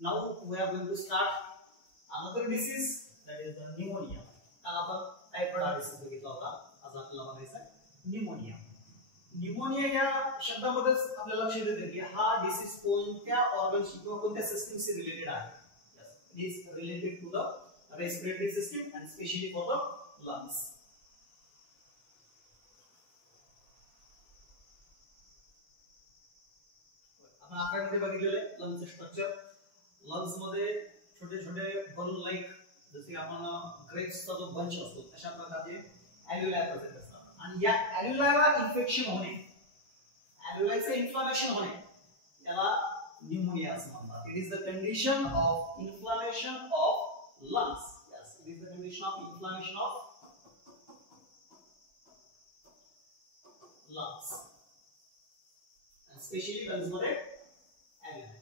Now we are going to start another disease, that is the pneumonia. काल आपण typhoid हा disease बघितला होता. आज आपल्याला बघायचा आहे न्यूमोनिया. न्यूमोनिया या शब्दामध्येच आपल्याला लक्षात येते की हा डिसीज कोणत्या ऑर्गनशी किंवा कोणत्या सिस्टमशी रिलेटेड आहे. It is related to the respiratory system and especially for the lungs. आपण आकारामध्ये बघितलेले लंग्सचे स्ट्रक्चर. लंग्स मध्ये छोटे छोटे बलून लाइक जसे आपण ग्रेप्सचा जो बंच असतो अशा प्रकारचे ॲल्व्हेओलाई प्रेझेंट असतात आणि या ॲल्व्हेओलायला इन्फेक्शन होणे, ॲल्व्हेओलायचं इन्फ्लामेशन होणे याला न्यूमोनिया असं म्हणतात. It is the condition of inflammation of lungs. Yes, it is the condition of inflammation of lungs and especially lungs मध्ये ॲल्व्हेओलाई.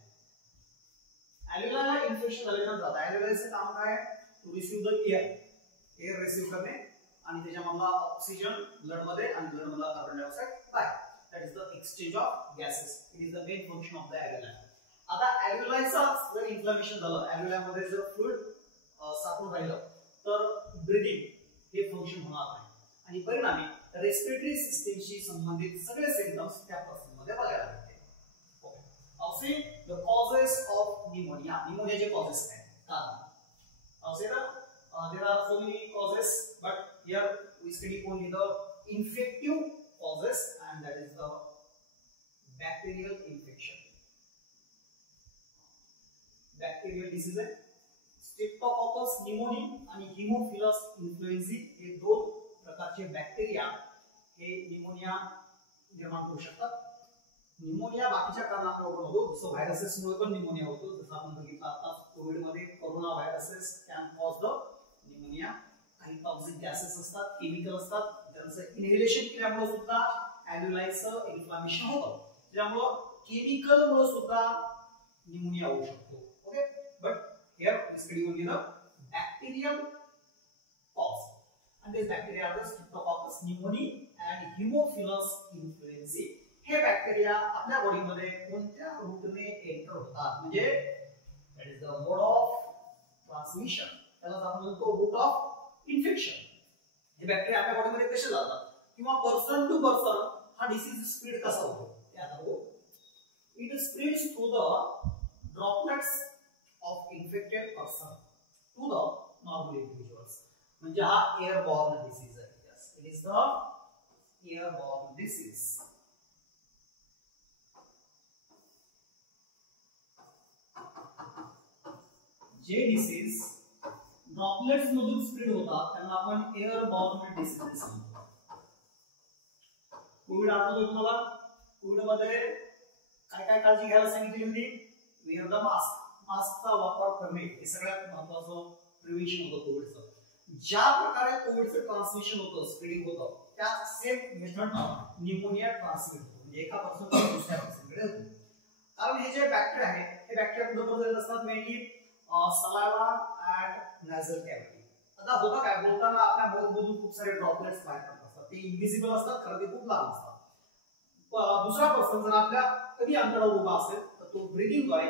ॲल्व्हेओलायला इन्फेक्शन झाल्यानंतर ॲल्व्हेओलायचं काम काय? To receive the air receive करणे आणि त्याच्यामधला ऑक्सिजन ब्लड मध्ये आणि ब्लड मधला कार्बन डायऑक्साइड बाहेर. That is the exchange of gases. It is the main function of the alveoli. आता ॲल्व्हेओलायचं जर इन्फ्लामेशन झालं, ॲल्व्हेओलाई मध्ये जर फ्लुइड साठून राहिलं तर ब्रीदिंग हे फंक्शन होणार नाही आणि परिणामी रेस्पिरेटरी सिस्टमशी संबंधित सगळे सिम्पटम्स त्या पर्सन मध्ये बघायला मिळते. Okay, I'll say the causes of pneumonia. Pneumonia चे causes काय? कारण I'll say that there are so many causes, but here we study only the infective causes, and that is the bacterial infection. Bacterial disease आहे. Streptococcus pneumoniae आणि Haemophilus influenzae हे दोन प्रकारचे bacteria हे pneumonia निर्माण करू शकतात. न्यूमोनिया बाकीच्या कारणांमुळे पण होतो, जसं व्हायरसेसमुळे पण न्यूमोनिया होतो. जसं आपण बघितलं आता कोविड मध्ये corona viruses can cause the pneumonia. काही टॉक्सिक गॅसेस असतात, केमिकल असतात, त्यांचं इनहेलेशन केल्यामुळे सुद्धा ॲल्व्हेओलायचं इन्फ्लामेशन होतं. त्यामुळे केमिकलमुळे सुद्धा न्यूमोनिया होऊ शकतो. Okay, but here we study only the bacterial cause. And these bacteria are the Streptococcus pneumoniae and Haemophilus influenzae. हे बॅक्टेरिया आपल्या बॉडी मध्ये कोणत्या रूटने एंटर होतात, म्हणजे that is the mode of transmission. त्याला आपण म्हणतो रूट ऑफ इन्फेक्शन. हे बॅक्टेरिया आपल्या बॉडी मध्ये कसे जातात किंवा पर्सन टू पर्सन हा डिसीज स्प्रेड कसा होतो ते आता बघू. It spreads through the droplets of infected person to the normal individuals. म्हणजे हा एअरबॉर्न डिसीज आहे. Yes, it is the airborne disease. जे डिसीज ड्रॉपलेट्स मधून स्प्रेड होतात त्यांना आपण एअरबॉर्न डिसीज म्हणतो. कोविड आठवतो तुम्हाला? कोविड मध्ये काय काय काळजी घ्यायला सांगितली होती? Wear the mask. मास्कचा वापर करणे हे सगळ्यात महत्त्वाचं प्रिव्हेंशन होतं कोविडचं. ज्या प्रकारे कोविडचं ट्रान्समिशन होतं, स्प्रेडिंग होतं, त्याच सेम मेथडनं न्यूमोनिया ट्रान्समिट होतो. म्हणजे एका पर्सन दुसऱ्या पर्सनकडे होतो. कारण हे जे बॅक्टेरिया आहे हे बॅक्टेरिया कुठे प्रेझेंट असतात? Mainly saliva and nasal cavity. आता होतं काय, बोलताना आपल्या माउथमधून खूप सारे ड्रॉपलेट्स बाहेर पडत असतात. ते इनव्हिजिबल असतात, खरं ते खूप लहान असतात. दुसरा पर्सन जर आपल्या कधी अंतरावर उभा असेल तर तो ब्रीदिंगद्वारे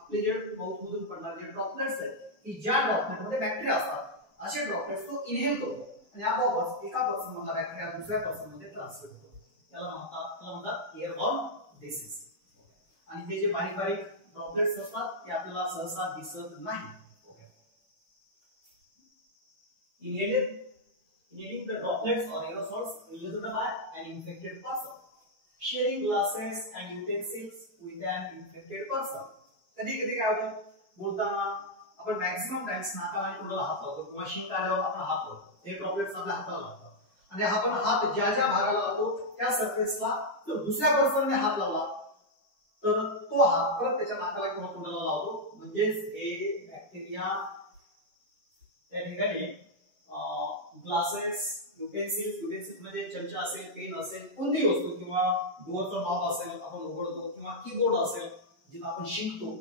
आपले जे माउथमधून पडणारे जे ड्रॉपलेट्स आहेत की ज्या ड्रॉपलेटमध्ये बॅक्टेरिया असतात असे ड्रॉपलेट्स तो इनहेल करतो आणि आपोआपच एका पर्सन मधला बॅक्टेरिया दुसऱ्या पर्सन मध्ये ट्रान्सफर होतो. त्याला म्हणतात एअरबॉर्न डिसीज. आणि ते जे बारीक बारीक ड्रॉपलेट्स असतात ते आपल्याला सहसा दिसत नाही. Okay, inhaling the droplets or aerosols released by an infected person. Sharing glasses and utensils with an infected person. कधी कधी काय होतं, बोलताना आपण मॅक्सिमम टाइम्स नाकाला आणि तोंडाला हात लावतो किंवा शिंक आल्यावर आपण हात लावतो. ते ड्रॉपलेट्स आपल्या हाताला लागतात आणि आपण हात ज्या ज्या भागाला लावतो त्या सरफेसला जर दुसऱ्या पर्सनने हात लावला तर तो हात परत त्याच्या नाकाला किंवा तोंडाला लावतो. म्हणजेच हे बॅक्टेरिया त्या ठिकाणी ग्लासेस, युटेन्सिल्स म्हणजे चमचा असेल, पेन असेल, कोणतीही वस्तू किंवा डोअरचा नॉब असेल आपण उघडतो किंवा कीबोर्ड असेल जिथे आपण शिंकतो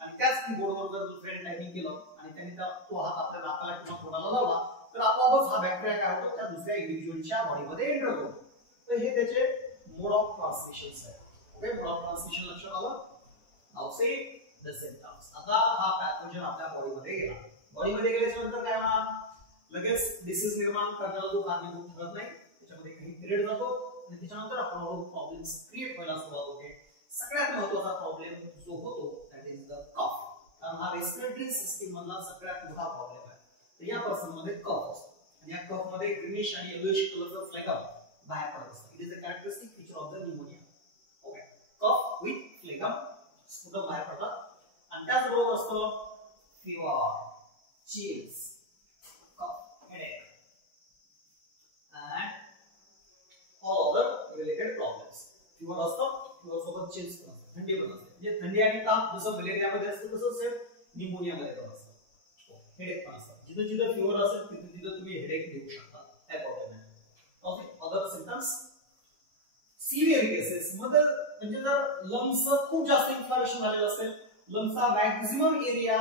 आणि त्याच कीबोर्डवर जर दुसऱ्याने टायपिंग केलं आणि त्याने तो हात आपल्या नाकाला किंवा तोंडाला लावला तर आपोआपच हा बॅक्टेरिया काय होतो त्या दुसऱ्या इंडिव्हिज्युअलच्या बॉडीमध्ये एंटर होतो. तर हे त्याचे मोड ऑफ ट्रान्समिशन आहे. ओके, मोड ऑफ ट्रान्समिशन लक्षात आलं. Now say the symptoms. आता हा पॅथोजन आपल्या बॉडीमध्ये गेला. बॉडीमध्ये गेल्याच्या नंतर काय होणार? लगेच डिसीज निर्माण करण्याला तो कारणीभूत ठरत नाही. त्याच्यामध्ये काही पिरियड जातो आणि त्याच्यानंतर हळूहळू प्रॉब्लेम्स क्रिएट व्हायला सुरुवात होते. सगळ्यात महत्त्वाचा प्रॉब्लेम जो होतो दॅट इज द कफ. कारण हा रेस्पिरेटरी सिस्टीम मधला सगळ्यात मोठा प्रॉब्लेम आहे. तर या पर्सन मध्ये कफ असतो आणि या कफ मध्ये ग्रीनिश आणि येलोइश कलरचा फ्लेगम बाहेर पडत असतो. It is a characteristic feature of the pneumonia. Okay, cough with phlegm sputum बाहेर पडतात आणि त्याचबरोबर असतं fever, chills, cough, headache and all other related problems. Fever असतं, फीवर सोबत चिल्स पण असतं, थंडी पण असते. म्हणजे थंडी आणि ताप जसं मलेरियामध्ये असतं तसंच सेम न्यूमोनियामध्ये पण असतं. हेडेक पण असतं. जिथं जिथं फीवर असेल तिथं तिथं तुम्ही हेडेक देऊ शकता. काय प्रॉब्लेम नाही. Okay, other symptoms severe cases मध्ये म्हणजे जर लंग्सचं खूप जास्त इन्फ्लामेशन झालेलं असेल, लंग्सचा मॅक्झिमम एरिया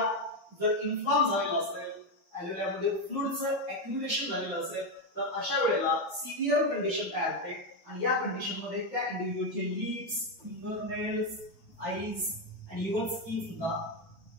जर इन्फ्लाम झालेला असेल, ॲल्व्हेओलामध्ये फ्लुइडचं ॲक्युम्युलेशन झालेलं असेल, तर अशा वेळेला सिव्हिअर कंडिशन काय होते आणि या कंडिशन मध्ये त्या इंडिव्हिज्युअलचे लिप्स, फिंगरनेल्स, आईज आणि इव्हन स्किन सुद्धा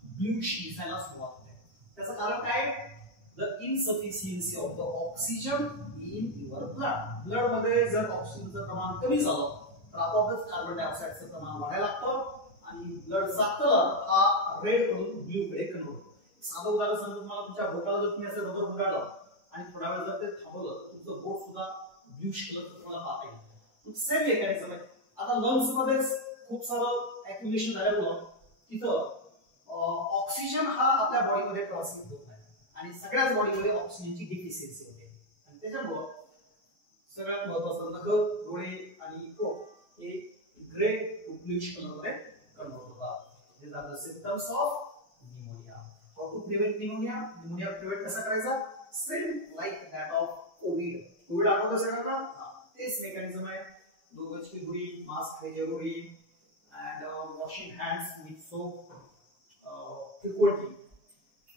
ब्लूइश दिसायला सुरुवात होते. त्याचं कारण काय? The insufficiency of the oxygen in your blood. Blood मध्ये जर ऑक्सिजनचं प्रमाण कमी झालं तर आपोआपच कार्बन डायऑक्साईडचं प्रमाण वाढायला लागतं आणि ब्लडचा कलर हा रेड कडून ब्ल्यू कडे कन्वर्ट होतो. साधं उदाहरण सांगतो तुम्हाला, तुमच्या बोटाला जर तुम्ही असं रबर गुंडाळलं आणि थोडा वेळ जर ते थांबवलं तर तुमचं बोट सुद्धा ब्ल्यूश कलरचं तुम्हाला पाहता येईल. सेम मेकॅनिझम आहे. आता लंग्स मध्येच खूप सारं ॲक्युम्युलेशन झाल्यामुळं तिथं ऑक्सिजन हा आपल्या बॉडीमध्ये ट्रान्समिट होत नाही आणि सगळ्याच बॉडीमध्ये ऑक्सिजनची डिफिशियन्सी होते आणि त्याच्यामुळं सगळ्यात महत्त्वाचं नखं, डोळे आणि पोट हे ग्रे टू ब्लूइश कलरमध्ये कन्वर्ट होतात. These are the symptoms of pneumonia. How to prevent pneumonia? Pneumonia prevent कसा करायचा? Same like that of COVID. COVID आठवतं सगळ्यांना? तेच मेकॅनिझम आहे. 2 गज की दूरी, मास्क है जरूरी, and washing hands with soap frequently.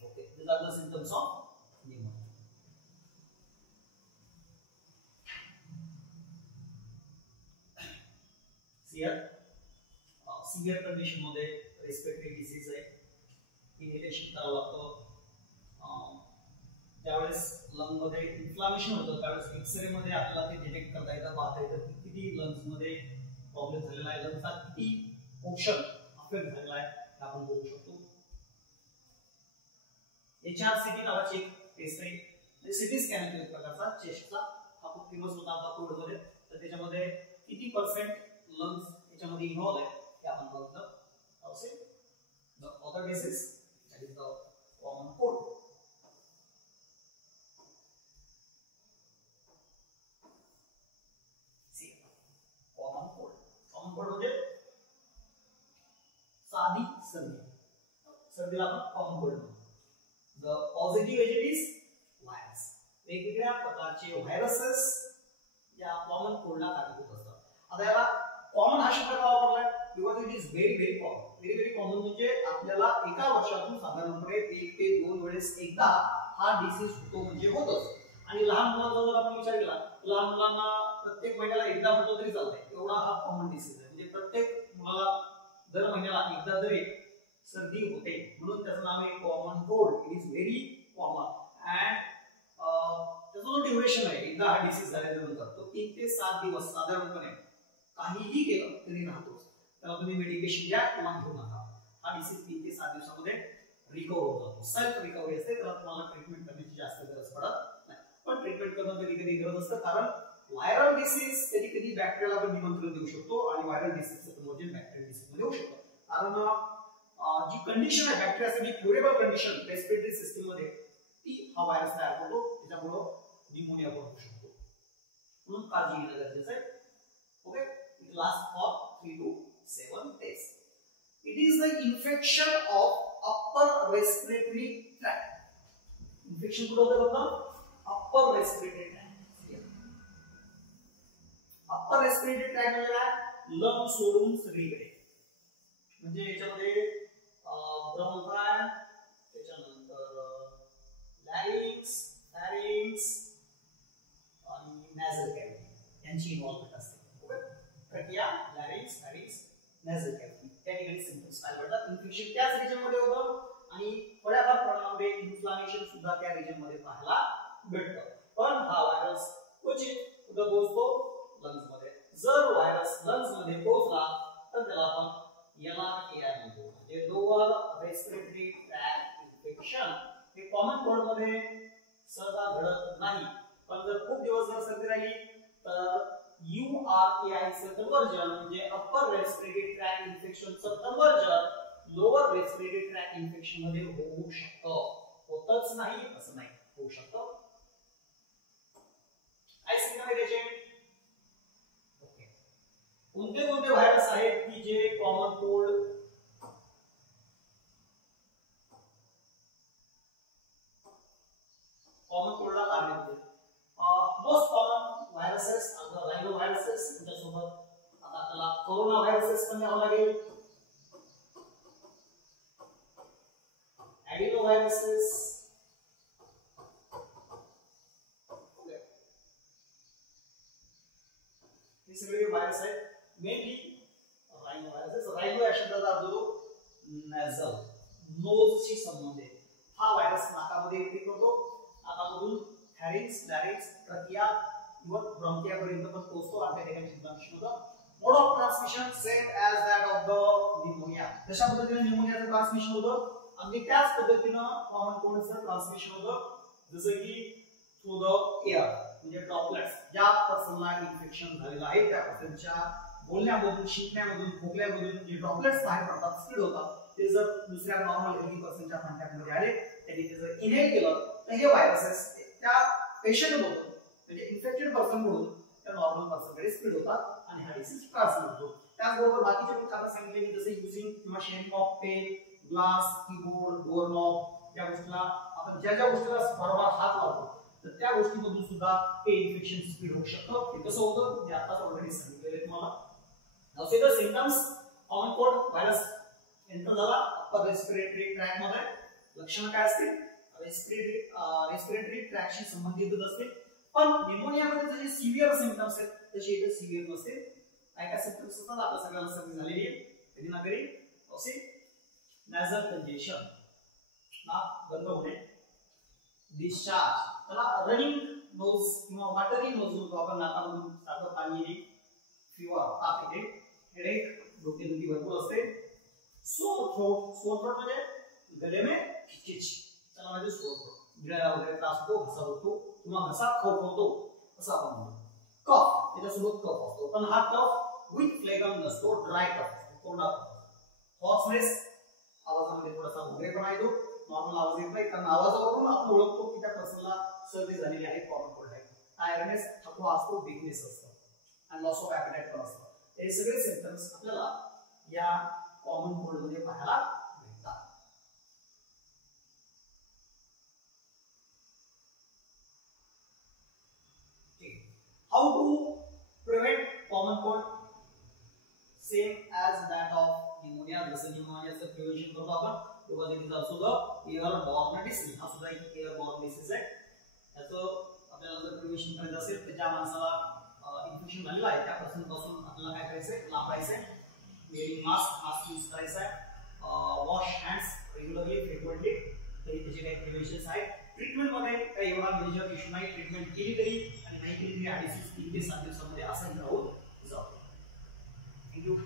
Okay, these are the symptoms of pneumonia. Severe condition मध्ये रेस्पिरेटरी डिसीज आहे, इन्हेलेशन करावं लागतं. त्यावेळेस लंग मध्ये इन्फ्लामेशन होतं त्यावेळेस एक्सरे मध्ये आपल्याला ते डिटेक्ट करता येतं, पाहता येतं की किती लंग्स मध्ये प्रॉब्लेम झालेला आहे, लंग्सचा किती पोर्शन अफेक्ट झालेला आहे हे आपण बघू शकतो. HRCT नावाची एक टेस्ट आहे, सिटी स्कॅन एक प्रकारचा चेस्टचा, हा खूप फेमस होता आपला कोविड मध्ये. तर त्याच्यामध्ये किती % लंग्स याच्यामध्ये इन्व्हॉल्व आहे हे आपण बघतो. Also the other disease that is the common cold. Common cold म्हणजे साधी सर्दी, सर्दीला आपण कॉमन कोल्ड म्हणतो. The positive agent is virus. वेगवेगळ्या प्रकारचे व्हायरसेस या कॉमन कोल्डला कारणीभूत असतात. आता याला कॉमन हा शब्द का वापरलाय? Because it is very very common. Very very common म्हणजे आपल्याला एका वर्षातून साधारणपणे 1 ते 2 वेळेस एकदा हा डिसीज होतो म्हणजे होतच. आणि लहान मुलांचा जर आपण विचार केला, लहान मुलांना प्रत्येक महिन्याला एकदा म्हटलं तरी चालतंय, एवढा हा कॉमन डिसीज आहे. म्हणजे प्रत्येक मुलाला दर महिन्याला एकदा तरी सर्दी होते, म्हणून त्याचं नाव आहे common cold. It is very common and त्याचा जो ड्युरेशन आहे, एकदा हा डिसीज झाल्यानंतर तो 3 ते 7 दिवस साधारणपणे काहीही केलं तरी राहतोच. त्याला तुम्ही मेडिकेशन घ्या किंवा घेऊ नका, हा डिसीज 3 ते 7 दिवसामध्ये रिकव्हर होत जातो. सेल्फ रिकव्हरी असते, त्याला तुम्हाला ट्रीटमेंट करण्याची जास्त गरज पडत नाही. पण ट्रीटमेंट करणं कधी कधी गरज असतं, कारण व्हायरल डिसीज कधी कधी बॅक्टेरियाला पण निमंत्रण देऊ शकतो आणि व्हायरल डिसीजचं कन्व्हर्जन बॅक्टेरियल डिसीज मध्ये होऊ शकतं. कारण जी कंडिशन आहे बॅक्टेरियासाठी क्युरेबल कंडिशन रेस्पिरेटरी सिस्टीम मध्ये, ती हा व्हायरस तयार होतो, त्याच्यामुळे न्यूमोनिया पण होऊ शकतो. म्हणून काळजी घेणं गरजेचं आहे. Okay, it last for 3 to 7 days. It is the infection of upper respiratory tract. Infection कुठं होतं बघा? upper respiratory tract. upper respiratory tract म्हणजे काय? लंग सोडून सगळीकडे. म्हणजे याच्यामध्ये ब्रॉन्काय, त्याच्यानंतर लॅरिंक्स, फॅरिंक्स आणि नॅझल कॅव्हिटी यांची इन्व्हॉल्वमेंट असते. ओके, ट्रॅकिया, लॅरिंक्स, फॅरिंक्स, नॅझल कॅव्हिटी त्या ठिकाणी सिम्पटम्स काय पडतात इन्फेक्शन त्याच रिजन मध्ये होतं आणि थोड्याफार प्रमाणामध्ये इन्फ्लामेशन सुद्धा त्या रिजन मध्ये पाहायला भेटतं. पण हा व्हायरस क्वचित कुठं पोहोचतो? लंग्स मध्ये. जर व्हायरस लंग्स मध्ये पोहोचला तर त्याला आपण LRTI म्हणतो, म्हणजे लोअर रेस्पिरेटरी ट्रॅक्ट इन्फेक्शन. हे कॉमन कोल्ड मध्ये सहसा घडत नाही, पण जर खूप दिवस जर सर्दी राहिली तर URAI चं कन्वर्जन म्हणजे अप्पर रेस्पिरेटरी ट्रॅक्ट इन्फेक्शनचं conversion lower respiratory tract infection मध्ये होऊ शकतं. होतच नाही असं नाही, होऊ शकतं. काय सिम्पटम आहे त्याचे? ओके, कोणते कोणते व्हायरस आहेत की जे कॉमन कोल्ड ला कारणीभूत आहेत? Most common viruses rhino viruses, त्याच्यासोबत आता आपल्याला कोरोना व्हायरसेस पण घ्यावं लागेल, ॲडिनो व्हायरसेस, हे सगळे व्हायरस आहेत. Mainly rhino viruses. राइनो या शब्दाचा अर्थ होतो नॅझल, नोजशी संबंधित. हा व्हायरस नाकामध्ये एंट्री करतो, नाकामधून फॅरिंक्स, लॅरिंक्स, ट्रकिया किंवा ब्रॉन्किया पर्यंत पण पोहोचतो आणि त्या ठिकाणी इन्फ्लेमेशन होतं. Mode of transmission same as that of the pneumonia. जशा पद्धतीने निमोनियाचं ट्रान्समिशन होतं अगदी त्याच पद्धतीनं कॉमन कोल्डचं ट्रान्समिशन होतं, जसं की थ्रू द एअर, म्हणजे ड्रॉपलेट्स. ज्या पर्सनला इन्फेक्शन झालेलं आहे त्या पर्सनच्या बोलण्यामधून, शिंकण्यामधून, खोकल्यामधून जे ड्रॉपलेट्स बाहेर पडतात, स्प्रेड होतात, ते जर दुसऱ्या नॉर्मल हेल्दी पर्सनच्या कॉन्टॅक्टमध्ये आले, त्यांनी ते जर इनहेल केलं तर हे व्हायरसेस त्या पेशंट मधून म्हणजे इन्फेक्टेड पर्सन कडून त्या नॉर्मल पर्सनकडे स्प्रेड होतात आणि हा डिसीज ट्रान्समिट होतो. त्याचबरोबर बाकीचे पण कारण सांगितले जसे युजिंग किंवा sharing of pen, glass, keyboard, door knob, या गोष्टीला आपण ज्या ज्या गोष्टीला वारंवार हात लावतो तर त्या गोष्टीमधून सुद्धा हे इन्फेक्शन स्प्रेड होऊ शकतं. ते कसं होतं ते आताच ऑलरेडी सांगितलेलं आहे तुम्हाला. Now see the symptoms. Common cold virus enter झाला अप्पर रेस्पिरेटरी ट्रॅक्ट मध्ये. लक्षणं काय असतील? रेस्पिरेटरी ट्रॅक्टशी संबंधित असते. पण निमोनियामध्ये जसे सिव्हिअर सिम्पटम्स आहेत तसे इथे सिव्हिअर नसते. काय काय सिम्पटम्स असतात आपल्या सगळ्यांना सर्दी झालेली आहे कधी ना कधी. असे नॅझल कंजेशन, नाक बंद होणे, डिस्चार्ज, त्याला रनिंग नोज किंवा वॉटरी नोज म्हणतो आपण, नाकामधून सारखं पाणी येणे, फिवर, ताप येणे, हेडेक, डोकेदुखी भरपूर असते, सोर थ्रोट म्हणजे गले में खिचखिच, त्याला म्हणजे सोर थ्रोट, गिळायला वगैरे त्रास होतो, घसा होतो किंवा घसा खवखवतो असं आपण म्हणतो. कफ, त्याच्यासोबत कफ असतो, पण हा कफ विथ फ्लेगम नसतो, ड्राय कफ असतो, कोरडा कफ. हॉर्सनेस, आवाजामध्ये थोडासा उघडेपणा येतो, नॉर्मल आवाज येत नाही, कारण आवाजावरून आपण ओळखतो की त्या पर्सनला सर्दी झालेली आहे, कॉमन कोल्ड आहे. टायर्डनेस, थकवा असतो, वीकनेस असतो आणि लॉस ऑफ ॲपेटाइट पण असतं. हे सगळे सिम्पटम्स आपल्याला या कॉमन कोल्ड मध्ये पाहायला भेटतात. How to prevent common cold? Same as that of pneumonia. जसं निमोनियाचं प्रिव्हेंशन करतो आपण, because it is also the airborne disease. हा सुद्धा एक airborne disease आहे. त्याचं आपल्याला जर प्रिव्हेंशन करायचं असेल तर ज्या माणसाला इन्फेक्शन झालेलं आहे त्या पर्सन पासून आपल्याला काय करायचंय? लांब राहायचंय, वेअरिंग मास्क यूज करायचा आहे, वॉश हँड्स रेग्युलरली, फ्रिक्वेंटली. तरी त्याचे काही प्रिव्हेंशन्स आहेत. ट्रीटमेंट मध्ये काही एवढा मेजर इश्यू नाही. ट्रीटमेंट केली तरी आणि नाही केली तरी हा डिसीज 3 ते 7 दिवसांमध्ये असाही राहून जातो. थँक्यू.